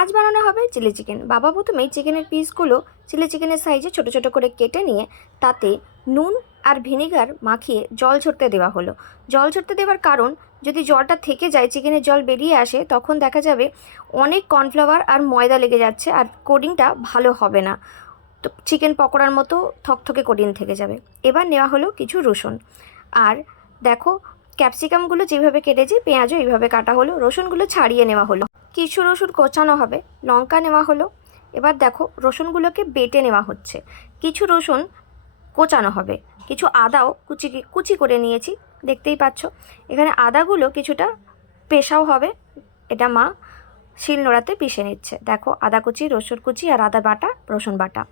আজ বানানো হবে চিলি চিকেন। বাবা প্রথমেই চিকেনের পিসগুলো চিলি চিকেনের সাইজে ছোটো ছোটো করে কেটে নিয়ে তাতে নুন আর ভিনেগার মাখিয়ে জল ঝরতে দেওয়া হলো। জল ঝরতে দেওয়ার কারণ, যদি জলটা থেকে যায়, চিকেনের জল বেরিয়ে আসে, তখন দেখা যাবে অনেক কর্নফ্লাওয়ার আর ময়দা লেগে যাচ্ছে আর কোটিংটা ভালো হবে না, তো চিকেন পকোড়ার মতো থকথকে কোটিং থেকে যাবে। এবার নেওয়া হলো কিছু রসুন, আর দেখো ক্যাপসিকামগুলো যেভাবে কেটেছি, পেঁয়াজও এইভাবে কাটা হলো, রসুনগুলো ছাড়িয়ে নেওয়া হলো। কিছু রসুন কোচানো হবে, লঙ্কা নেওয়া হলো। এবার দেখো রসুনগুলোকে বেটে নেওয়া হচ্ছে। কিছু রসুন কোচানো হবে, কিছু আদাও কুচি করে নিয়েছি, দেখতেই পাচ্ছ। এখানে আদাগুলো কিছুটা পেশাও হবে, এটা মা শিলনোড়াতে পিষে নিচ্ছে। দেখো আদা কুচি, রসুন কুচি আর আদা বাটা, রসুন বাটা।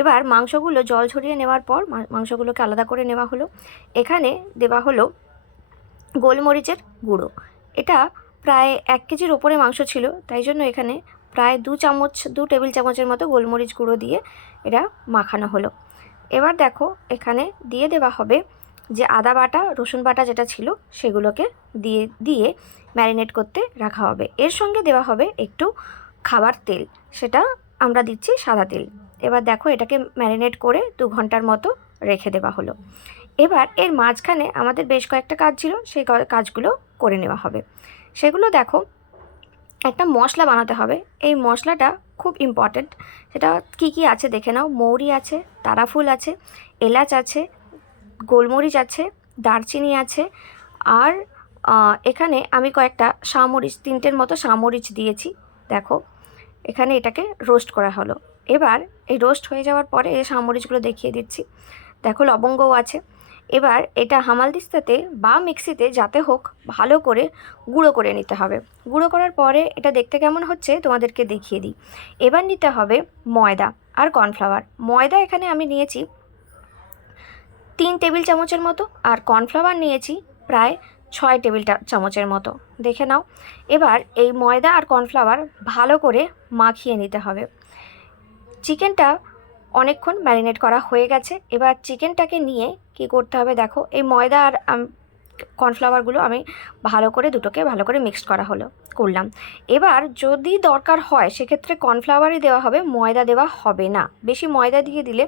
এবার মাংসগুলো জল ঝরিয়ে নেওয়ার পর মাংসগুলোকে আলাদা করে নেওয়া হলো। এখানে দেওয়া হলো গোলমরিচের গুঁড়ো। এটা প্রায় 1 কেজির ওপরে মাংস ছিল, তাই জন্য এখানে প্রায় 2 টেবিল চামচের মতো গোলমরিচ গুঁড়ো দিয়ে এটা মাখানো হলো। এবার দেখো এখানে দিয়ে দেওয়া হবে যে আদা বাটা, রসুন বাটা যেটা ছিল সেগুলোকে দিয়ে ম্যারিনেট করতে রাখা হবে। এর সঙ্গে দেওয়া হবে একটু খাবার তেল, সেটা আমরা দিচ্ছি সাদা তেল। এবার দেখো এটাকে ম্যারিনেট করে 2 ঘন্টার মতো রেখে দেওয়া হলো। এবার এর মাঝখানে আমাদের বেশ কয়েকটা কাজ ছিল, সেই কাজগুলো করে নেওয়া হবে। সেগুলো দেখো, একটা মশলা বানাতে হবে। এই মশলাটা খুব ইম্পর্ট্যান্ট। সেটা কি কি আছে দেখে নাও। মৌরি আছে, তারাফুল আছে, এলাচ আছে, গোলমরিচ আছে, দারচিনি আছে, আর এখানে আমি কয়েকটা শামরিচ, 3টের মতো শামরিচ দিয়েছি। দেখো এখানে এটাকে রোস্ট করা হলো। এবার এই রোস্ট হয়ে যাওয়ার পরে এই শামরিচগুলো দেখিয়ে দিচ্ছি। দেখো লবঙ্গও আছে। এবার এটা হামালদিস্তাতে বা মিক্সিতে যাতে হোক ভালো করে গুঁড়ো করে নিতে হবে। গুঁড়ো করার পরে এটা দেখতে কেমন হচ্ছে তোমাদেরকে দেখিয়ে দিই। এবার নিতে হবে ময়দা আর কর্নফ্লাওয়ার। ময়দা এখানে আমি নিয়েছি 3 টেবিল চামচের মতো, আর কর্নফ্লাওয়ার নিয়েছি প্রায় 6 টেবিল চামচের মতো, দেখে নাও। এবার এই ময়দা আর কর্নফ্লাওয়ার ভালো করে মাখিয়ে নিতে হবে। চিকেনটা অনেকক্ষণ ম্যারিনেট করা হয়ে গেছে। এবার চিকেনটাকে নিয়ে কি করতে হবে দেখো, এই ময়দা আর কর্নফ্লাওয়ারগুলো আমি ভালো করে দুটোকে ভালো করে মিক্সড করলাম। এবার যদি দরকার হয় সেক্ষেত্রে কর্নফ্লাওয়ারই দেওয়া হবে, ময়দা দেওয়া হবে না। বেশি ময়দা দিয়ে দিলে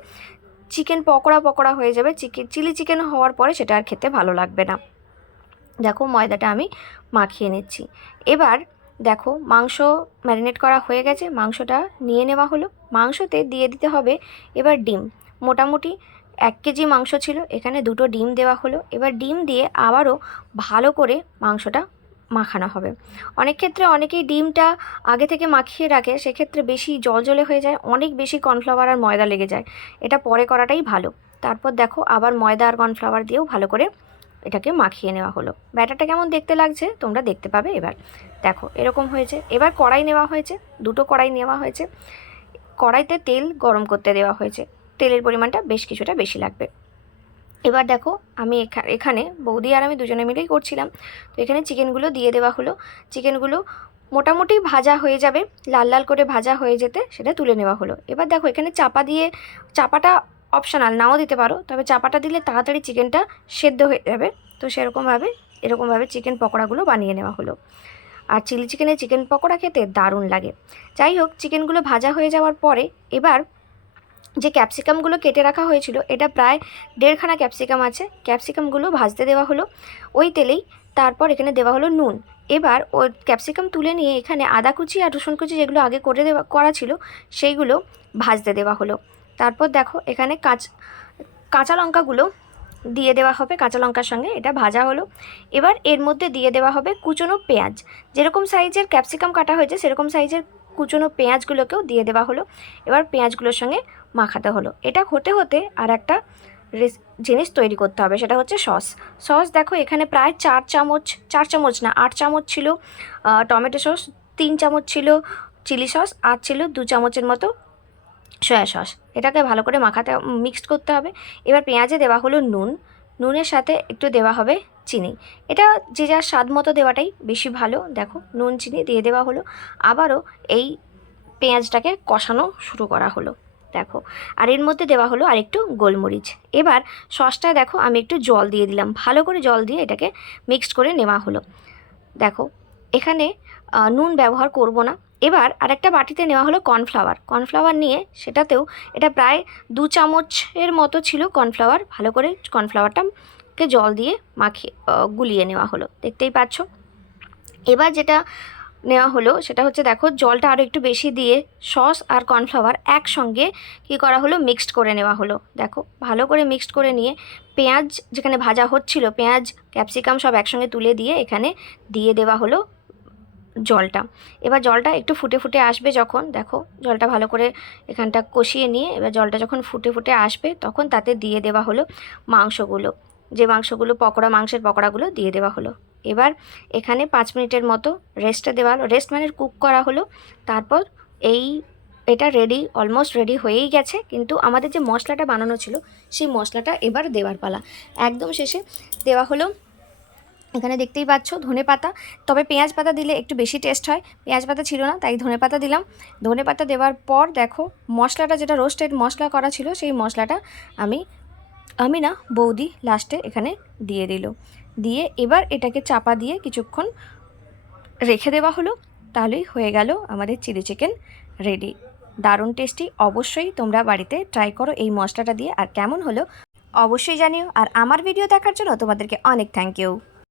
চিকেন পকোড়া হয়ে যাবে, চিলি চিকেন হওয়ার পরে সেটা আর খেতে ভালো লাগবে না। দেখো ময়দাটা আমি মাখিয়ে নিচ্ছি। এবার দেখো মাংস ম্যারিনেট করা হয়ে গেছে, মাংসটা নিয়ে নেওয়া হলো। মাংসতে দিয়ে দিতে হবে এবার ডিম। মোটামুটি 1 কেজি মাংস ছিল, এখানে 2টো ডিম দেওয়া হলো। এবার ডিম দিয়ে আবারও ভালো করে মাংসটা মাখানো হবে। অনেক ক্ষেত্রে অনেকেই ডিমটা আগে থেকে মাখিয়ে রাখে, সেক্ষেত্রে বেশি জলজলে হয়ে যায়, অনেক বেশি কর্নফ্লাওয়ার আর ময়দা লেগে যায়। এটা পরে করাটাই ভালো। তারপর দেখো আবার ময়দা আর কর্নফ্লাওয়ার দিয়েও ভালো করে এটাকে মাখিয়ে নেওয়া হলো। ব্যাটারটা কেমন দেখতে লাগছে তোমরা দেখতে পাবে। এবার দেখো এরকম হয়েছে। এবার কড়াই নেওয়া হয়েছে, 2টো কড়াই নেওয়া হয়েছে। কড়াইতে তেল গরম করতে দেওয়া হয়েছে, তেলের পরিমাণটা বেশ কিছুটা বেশি লাগবে। এবার দেখো আমি এখানে বৌদি আর আমি দুজনে মিলেই করছিলাম। তো এখানে চিকেনগুলো দিয়ে দেওয়া হলো। চিকেনগুলো মোটামুটি ভাজা হয়ে যাবে, লাল লাল করে ভাজা হয়ে যেতে সেটা তুলে নেওয়া হলো। এবার দেখো এখানে চাপাটা অপশনাল, নাও দিতে পারো, তবে চাপাটা দিলে তাড়াতাড়ি চিকেনটা সেদ্ধ হয়ে যাবে। তো এরকমভাবে চিকেন পকোড়াগুলো বানিয়ে নেওয়া হলো। আর চিলি চিকেন পকোড়া খেতে দারুণ লাগে। যাই হোক, চিকেনগুলো ভাজা হয়ে যাওয়ার পরে এবার যে ক্যাপসিকামগুলো কেটে রাখা হয়েছিল, এটা প্রায় 1.5 খানা ক্যাপসিকাম আছে, ক্যাপসিকামগুলো ভাজতে দেওয়া হলো ওই তেলেই। তারপর এখানে দেওয়া হলো নুন। এবার ওই ক্যাপসিকাম তুলে নিয়ে এখানে আদা কুচি আর রসুন কুচি যেগুলো আগে করা ছিল সেইগুলো ভাজতে দেওয়া হলো। তারপর দেখো এখানে কাঁচা লঙ্কাগুলো দিয়ে দেওয়া হবে, কাঁচা লঙ্কার সঙ্গে এটা ভাজা হলো। এবার এর মধ্যে দিয়ে দেওয়া হবে কুচনো পেঁয়াজ। যেরকম সাইজের ক্যাপসিকাম কাটা হয়েছে সেরকম সাইজের কুচনো পেঁয়াজগুলোকেও দিয়ে দেওয়া হলো। এবার পেঁয়াজগুলোর সঙ্গে মাখাতে হলো। এটা হতে হতে আর একটা জিনিস তৈরি করতে হবে, সেটা হচ্ছে সস। দেখো এখানে প্রায় 4 চামচ না 8 চামচ ছিল টমেটো সস, 3 চামচ ছিল চিলি সস, আর ছিল 2 চামচের মতো সয়া সস। এটাকে ভালো করে মিক্সড করতে হবে। এবার পেঁয়াজে দেওয়া হলো নুনের সাথে একটু দেওয়া হবে চিনি। এটা যে যার স্বাদ মতো দেওয়াটাই বেশি ভালো। দেখো নুন চিনি দিয়ে দেওয়া হলো। আবারও এই পেঁয়াজটাকে কষানো শুরু করা হলো। দেখো আর এর মধ্যে দেওয়া হলো আরেকটু গোলমরিচ। এবার সসটায় দেখো আমি একটু জল দিয়ে দিলাম, ভালো করে জল দিয়ে এটাকে মিক্সড করে নেওয়া হলো। দেখো এখানে নুন ব্যবহার করব না। এবার আরেকটা বাটিতে নেওয়া হলো কর্নফ্লাওয়ার নিয়ে সেটাতেও এটা প্রায় 2 চামচের মতো ছিল কর্নফ্লাওয়ার। ভালো করে কর্নফ্লাওয়ারটাকে জল দিয়ে মাখিয়ে গুলিয়ে নেওয়া হলো, দেখতেই পাচ্ছ। এবার যেটা নেওয়া হলো সেটা হচ্ছে, দেখো জলটা আরও একটু বেশি দিয়ে সস আর কর্নফ্লাওয়ার একসঙ্গে কী করা হলো, মিক্সড করে নেওয়া হলো। দেখো ভালো করে মিক্সড করে নিয়ে পেঁয়াজ যেখানে ভাজা হচ্ছিল, পেঁয়াজ ক্যাপসিকাম সব একসঙ্গে তুলে দিয়ে এখানে দিয়ে দেওয়া হলো জলটা। এবার জলটা একটু ফুটে ফুটে আসবে যখন, দেখো জলটা ভালো করে এখানটা কষিয়ে নিয়ে এবার জলটা যখন ফুটে ফুটে আসবে তখন তাতে দিয়ে দেওয়া হলো মাংসগুলো, যে মাংসগুলো মাংসের পকোড়াগুলো দিয়ে দেওয়া হলো। এবার এখানে 5 মিনিটের মতো রেস্টে দেওয়া হলো, রেস্ট মানে কুক করা হলো। তারপর এটা অলমোস্ট রেডি হয়েই গেছে, কিন্তু আমাদের যে মশলাটা বানানো ছিল সেই মশলাটা এবার দেওয়ার পালা। একদম শেষে দেওয়া হলো, এখানে দেখতেই পাচ্ছ ধনেপাতা। তবে পেঁয়াজ পাতা দিলে একটু বেশি টেস্ট হয়, পেঁয়াজ পাতা ছিল না তাই ধনেপাতা দিলাম। ধনেপাতা দেওয়ার পর দেখো মশলাটা, যেটা রোস্টেড মশলা করা ছিল সেই মশলাটা আমি না বৌদি লাস্টে এখানে দিয়ে দিল। দিয়ে এবার এটাকে চাপা দিয়ে কিছুক্ষণ রেখে দেওয়া হলো, তাহলেই হয়ে গেল আমাদের চিলি চিকেন রেডি। দারুণ টেস্টি, অবশ্যই তোমরা বাড়িতে ট্রাই করো এই মশলাটা দিয়ে, আর কেমন হলো অবশ্যই জানিও। আর আমার ভিডিও দেখার জন্য তোমাদেরকে অনেক থ্যাংক ইউ।